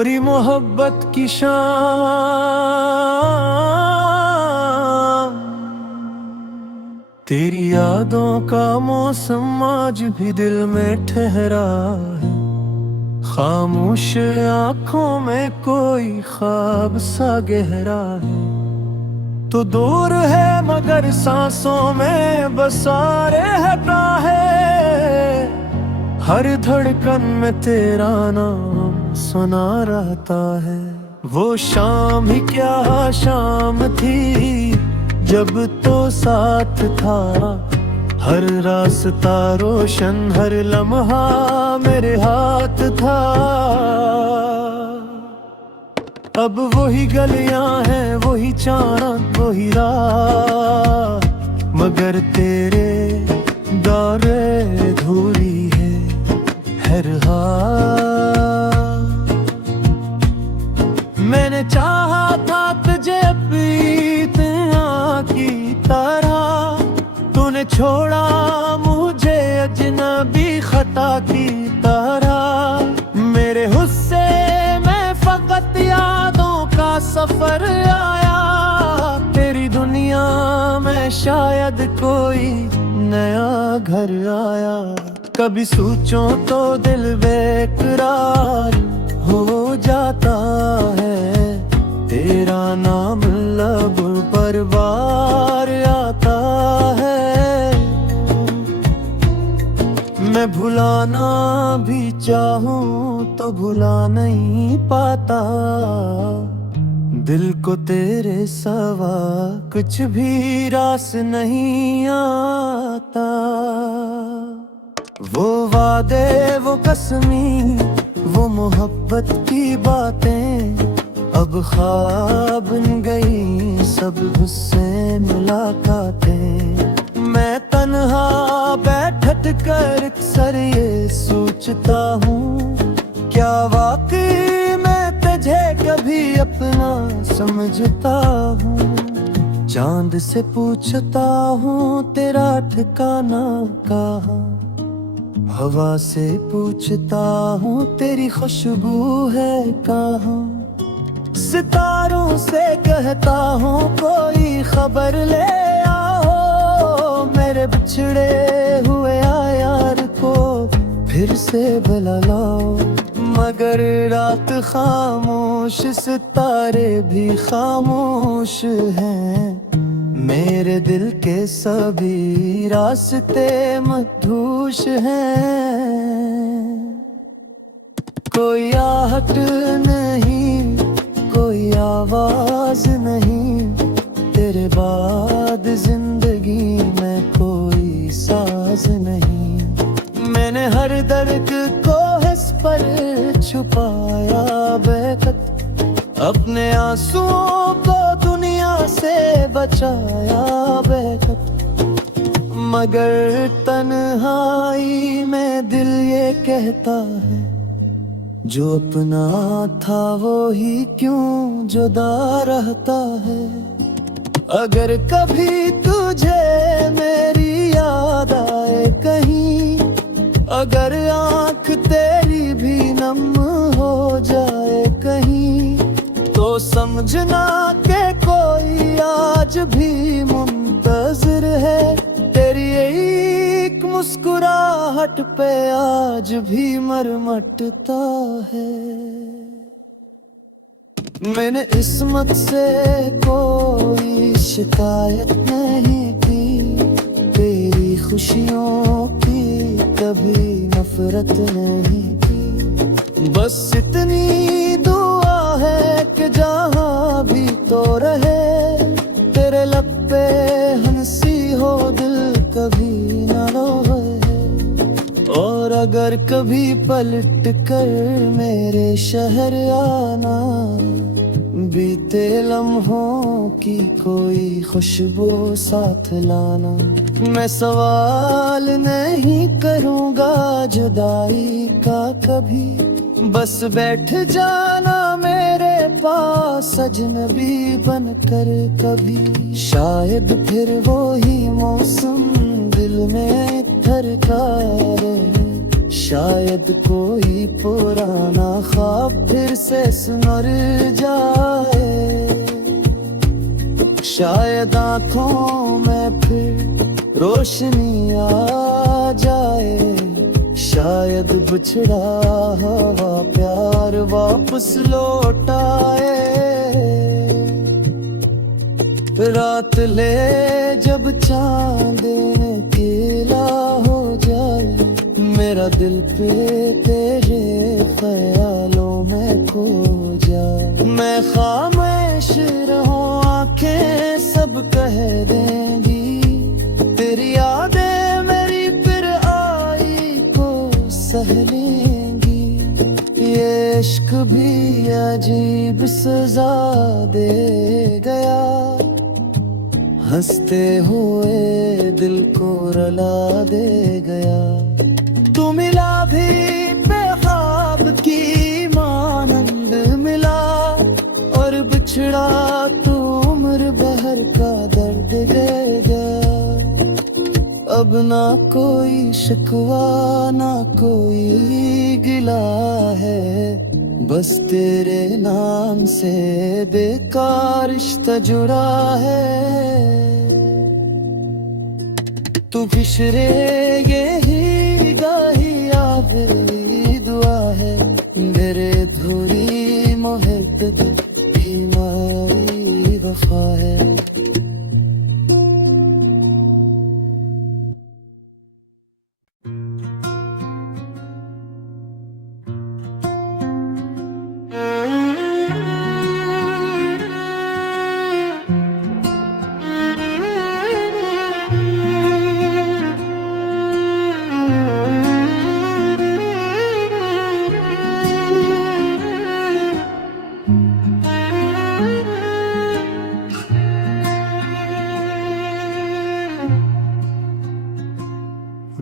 गोरी मोहब्बत की शाम, तेरी यादों का मौसम आज भी दिल में ठहरा है। खामोश आंखों में कोई ख्वाब सा गहरा है। तो दूर है मगर सांसों में बसा रहता है। हर धड़कन में तेरा नाम सुना रहता है। वो शाम ही क्या शाम थी जब तो साथ था। हर रास्ता रोशन, हर लम्हा मेरे हाथ था। अब वही गलियां हैं, वही चांद, वही रात, मगर तेरे दौरे अधूरी है हर हाल। मैंने चाहा था तुझे अपनी की तरह, तूने छोड़ा मुझे अजनबी खता की तरह। मेरे हुस्से में फकत यादों का सफर आया। तेरी दुनिया में शायद कोई नया घर आया। कभी सोचो तो दिल बेकरार हो जाता है। तेरा नाम लब पर बार आता है। मैं भुलाना भी चाहूं तो भुला नहीं पाता। दिल को तेरे सिवा कुछ भी रास नहीं आता। वो वादे, वो कसमी, वो मोहब्बत की बातें अब ख्वाब बन गई। सब गुस्से मुलाकातें। मैं तन्हा बैठट कर अक्सर ये सोचता हूँ, क्या वाकई मैं तुझे कभी अपना समझता हूँ। चांद से पूछता हूँ तेरा ठिकाना कहाँ। हवा से पूछता हूँ तेरी खुशबू है कहाँ। सितारों से कहता हूँ कोई खबर ले आओ। मेरे बिछड़े हुए यार को फिर से बुला लाओ। मगर रात खामोश, सितारे भी खामोश हैं। मेरे दिल के सभी रास्ते मधुश हैं। कोई आहट नहीं, कोई आवाज नहीं। तेरे बाद जिंदगी में कोई साज नहीं। मैंने हर दर्द को हिस पर छुपाया बेखत। अपने आंसुओं को दुनिया से बचाया बेखत। मगर तन्हाई में दिल ये कहता है, जो अपना था वो ही क्यों जुदा रहता है। अगर कभी तुझे मेरी याद आए कहीं, अगर आँख तेरी भी नम हो जाए कहीं, तो समझना के कोई आज भी मुंतज़िर है। तेरी एक मुस्कुराहट पे आज भी मरमटता है। मैंने इस्मत से कोई शिकायत नहीं की। तेरी खुशियों की कभी नफरत नहीं की। बस इतनी दुआ है कि जहाँ भी तो रहे, तेरे लब पे हंसी हो, दिल कभी न रोए। और अगर कभी पलट कर मेरे शहर आना, बीते लम्हों की कोई खुशबू साथ लाना। मैं सवाल नहीं करूँगा जुदाई का कभी, बस बैठ जाना मेरे पास अजनबी बनकर कभी। शायद फिर वो ही मौसम दिल में ठहरता रहे। शायद कोई पुराना ख्वाब फिर से सुनर जाए, शायद आँखों में फिर रोशनी आ जाए, शायद बिछड़ा हुआ प्यार वापस लौट आए। रात ले जब चांद अकेला हो जाए, मेरा दिल पे तेरे ख्यालों में खो जाए। मैं खामोश रहूं, आंखें सब कह देंगी, तेरी यादें मेरी फिर आई को सह लेंगी। ये इश्क भी अजीब सजा दे गया, हंसते हुए दिल को रुला दे गया। तू मिला भी बेख्वाब की मानंद मिला, और बिछड़ा तू उम्र भर का दर्द दे गया। अब ना कोई शिकवा ना कोई गिला है, बस तेरे नाम से बेकार रिश्ता जुड़ा है। तू बिछड़े यही गाही आखिरी दुआ है, मेरे धूरी मोहब्बत बीमारी वफा है।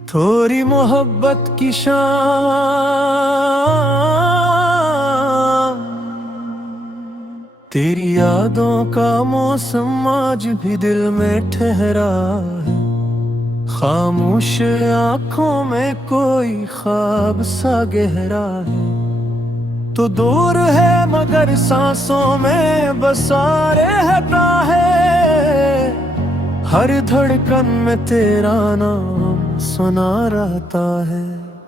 थोड़ी मोहब्बत की शाम, तेरी यादों का मौसम आज भी दिल में ठहरा है। खामोश आंखों में कोई ख्वाब सा गहरा है, तो दूर है मगर सांसों में बसा रहता है। हर धड़कन में तेरा नाम सुना रहता है।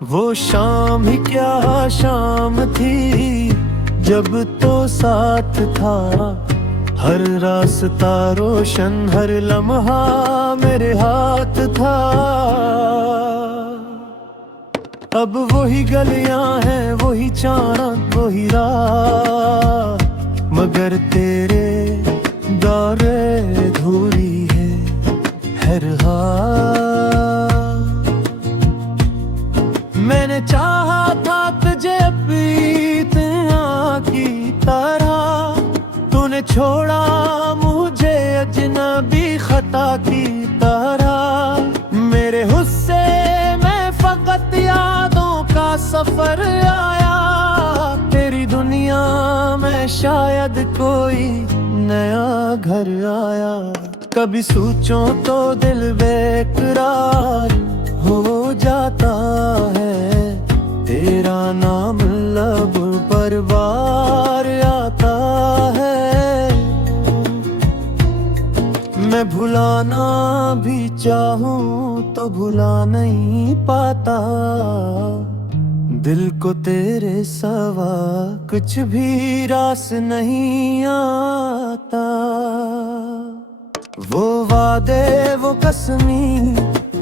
वो शाम ही क्या शाम थी जब तो साथ था, हर रास्ता रोशन हर लम्हा मेरे हाथ था। अब वही गलियां हैं वही चांद वही रात, मगर तेरे दौरे धूरी है हर हाथ। मैंने चाहा था तुझे पीतिया की तरह, तूने छोड़ा मुझे अजनबी खता की तरह। मेरे हुस्से में फकत यादों का सफर आया, तेरी दुनिया में शायद कोई नया घर आया। कभी सोचो तो दिल बेकरार हो जाता है, तेरा नाम लब पर बार आता है। मैं भुलाना भी चाहूं तो भुला नहीं पाता, दिल को तेरे सिवा कुछ भी रास नहीं आता। वो वादे वो कसमी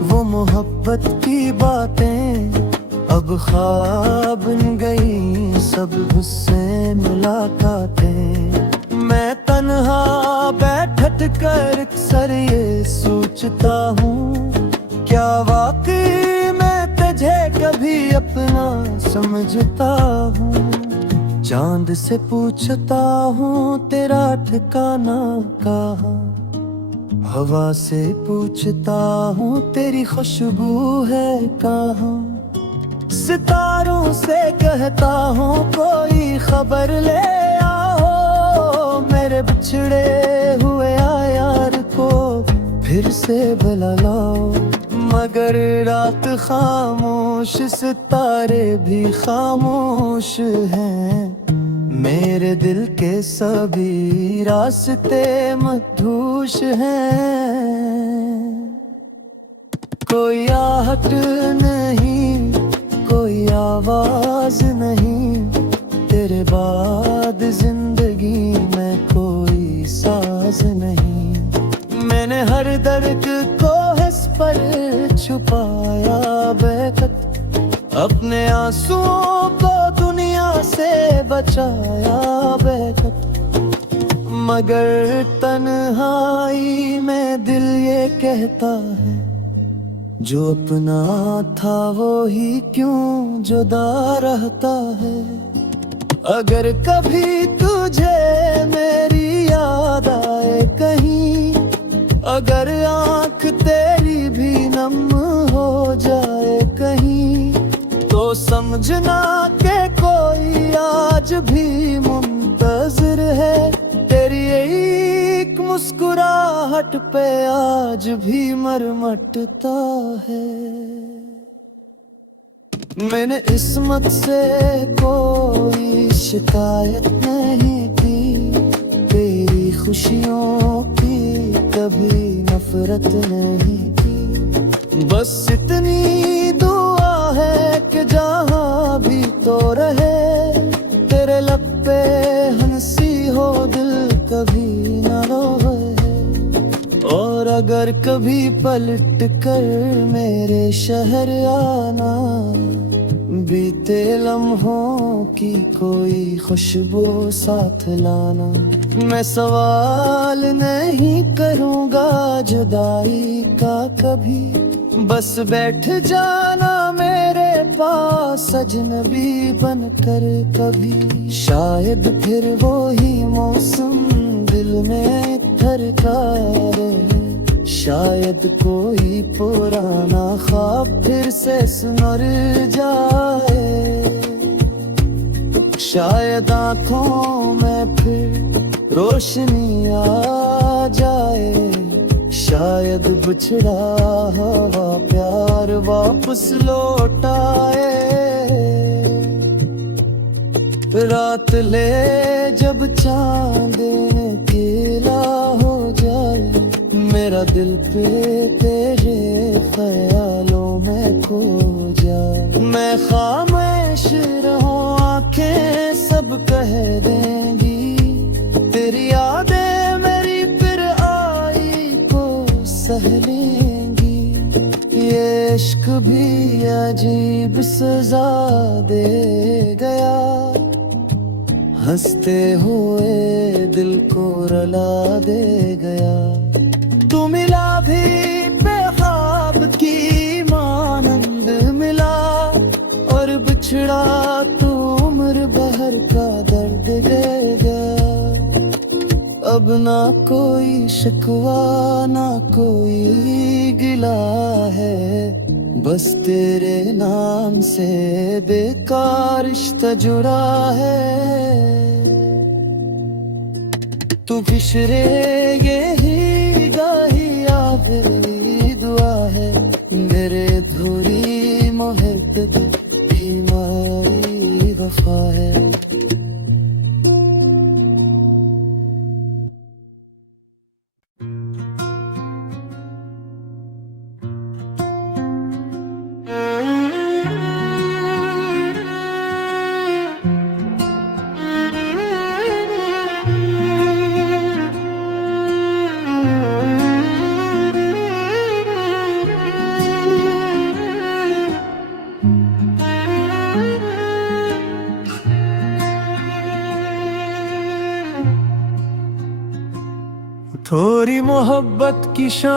वो मोहब्बत की बातें अब ख्वाब बन गई, सब गुस्से मुलाकातें। मैं तन्हा बैठक कर अक्सर ये सोचता हूँ, क्या वाकई मैं तुझे कभी अपना समझता हूँ। चांद से पूछता हूँ तेरा ठिकाना कहाँ, हवा से पूछता हूँ तेरी खुशबू है कहाँ। सितारों से कहता हूँ कोई खबर ले आओ, मेरे बिछड़े हुए यार को फिर से बुला लाओ। मगर रात खामोश, सितारे भी खामोश हैं। मेरे दिल के सभी रास्ते मधुश हैं। कोई आहट नहीं, कोई आवाज नहीं, तेरे बाद जिंदगी में कोई साज नहीं। मैंने हर दर्द को हंस पर छुपाया बेखत, अपने आंसुओं को दुनिया से बचाया बेखत। मगर तन्हाई में दिल ये कहता है, जो अपना था वो ही क्यों जुदा रहता है। अगर कभी तुझे मेरी याद आए कहीं, अगर आँख तेरी भी नम हो जाए कहीं, तो समझना कि कोई आज भी मुंतज़िर है। तेरी एक मुस्कुराहट पे आज भी मरमटता है। मैंने इस्मत से कोई शिकायत नहीं की, तेरी खुशियों की कभी नफरत नहीं की। बस इतनी दुआ है कि जहाँ भी तो रहे, तेरे लब पे हंसी हो, दिल कभी न रोए। और अगर कभी पलट कर मेरे शहर आना, बीते लम्हों की कोई खुशबू साथ लाना। मैं सवाल नहीं करूँगा जुदाई का कभी, बस बैठ जाना मेरे पास अजनबी बनकर कभी। शायद फिर वो ही मौसम दिल में थरकारे, शायद कोई पुराना ख्वाब फिर से सुनर जाए। शायद आँखों में फिर रोशनी आ जाए, शायद बिछड़ा हुआ प्यार वापस लौट आए। रात ले जब चांद निकला हो जाए, मेरा दिल पे तेरे ख्यालों में खो जाए। मैं खामोश रहूं, आंखें सब कह देंगी, तेरी यादें मेरी फिर आई को सह लेंगी। ये इश्क भी अजीब सजा दे गया, हंसते हुए दिल को रुला दे गया। तू मिला भी बेख्वाब की मानंद मिला, और बिछड़ा तू उम्र भर का दर्द दे गया। अब ना कोई शिकवा ना कोई गिला है, बस तेरे नाम से बेकार रिश्ता जुड़ा है। तू बिछड़े यही गाही आखिरी दुआ है, मेरे अधूरी मोहब्बत बीमारी वफा है। थोड़ी मोहब्बत की शाम,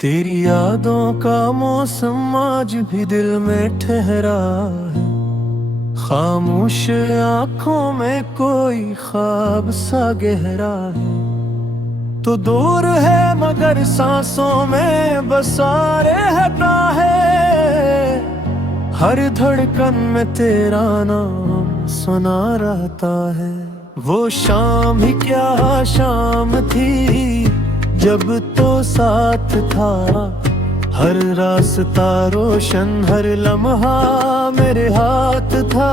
तेरी यादों का मौसम आज भी दिल में ठहरा है। खामोश आँखों में कोई ख्वाब सा गहरा है, तो दूर है मगर सांसों में बसा रहता है। हर धड़कन में तेरा नाम सुना रहता है। वो शाम ही क्या शाम थी जब तो साथ था। हर रास्ता रोशन, हर लम्हा मेरे हाथ था।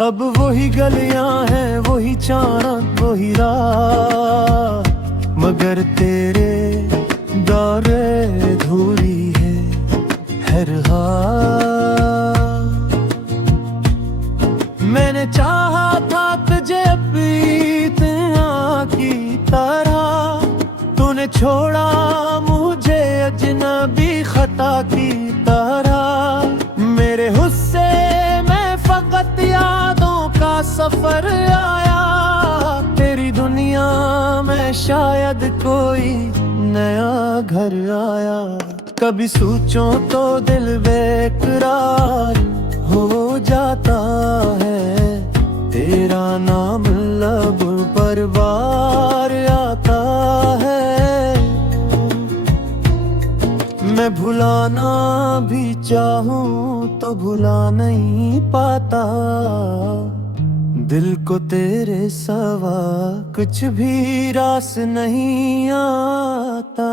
अब वही गलियां हैं, वही चांद, वही राह, मगर तेरे दौरे धूरी है हर हाल। मैंने चाहा था तुझे अपनी की तरह, तूने छोड़ा मुझे अजनबी खता की तरह। मेरे हुस्से में फकत यादों का सफर आया, तेरी दुनिया में शायद कोई नया घर आया। कभी सोचूं तो दिल बेकरार हो जाता है, तेरा नाम लब पर बार आता है। मैं भुलाना भी चाहूं तो भुला नहीं पाता, दिल को तेरे सिवा कुछ भी रास नहीं आता।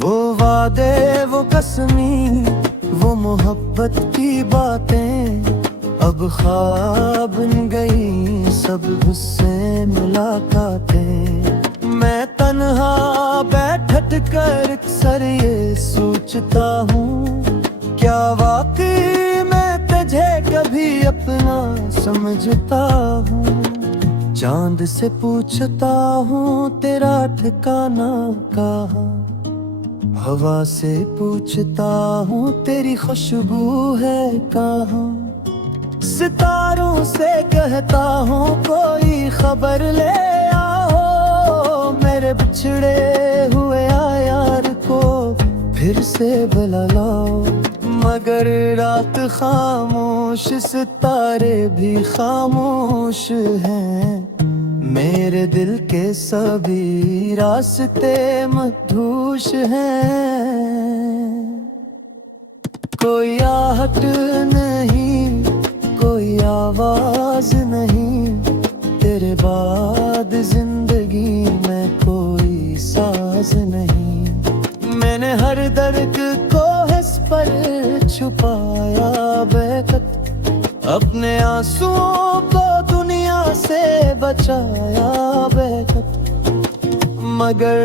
वो वादे, वो कसमी, वो मोहब्बत की बातें अब ख्वाब बन गई, सब गुस्से मुलाकातें। मैं तन्हा बैठ कर अक्सर ये सोचता हूँ, क्या वाकई मैं तुझे कभी अपना समझता हूँ। चांद से पूछता हूँ तेरा ठिकाना कहाँ, हवा से पूछता हूँ तेरी खुशबू है कहाँ। सितारों से कहता हूँ कोई खबर ले आओ, मेरे बिछड़े हुए यार को फिर से बुला लाओ। मगर रात खामोश, सितारे भी खामोश हैं, मेरे दिल के सभी रास्ते मधुश हैं। कोई आहट नहीं, कोई आवाज नहीं, तेरे बाद जिंदगी में कोई साज नहीं। मैंने हर दर्द को हंस पर छुपाया बेखत, अपने आंसुओं को दुनिया से बचाया बेखत। मगर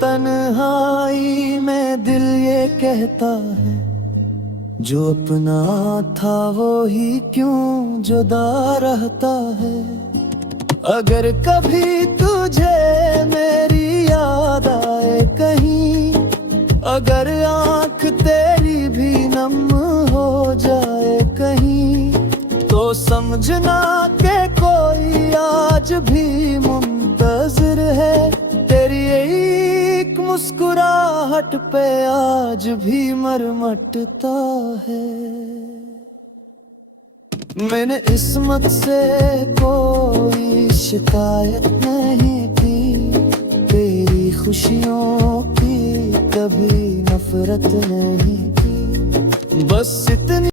तन्हाई में दिल ये कहता है, जो अपना था वो ही क्यों जुदा रहता है। अगर कभी तुझे मेरी याद आए कहीं, अगर आँख तेरी भी नम हो जाए कहीं, तो समझना कि कोई आज भी मुंतज़िर है, तेरी एक मुस्कुराहट पे आज भी मरमटता है। मैंने इस्मत से कोई शिकायत नहीं की, तेरी खुशियों की कभी नफरत नहीं की, बस इतनी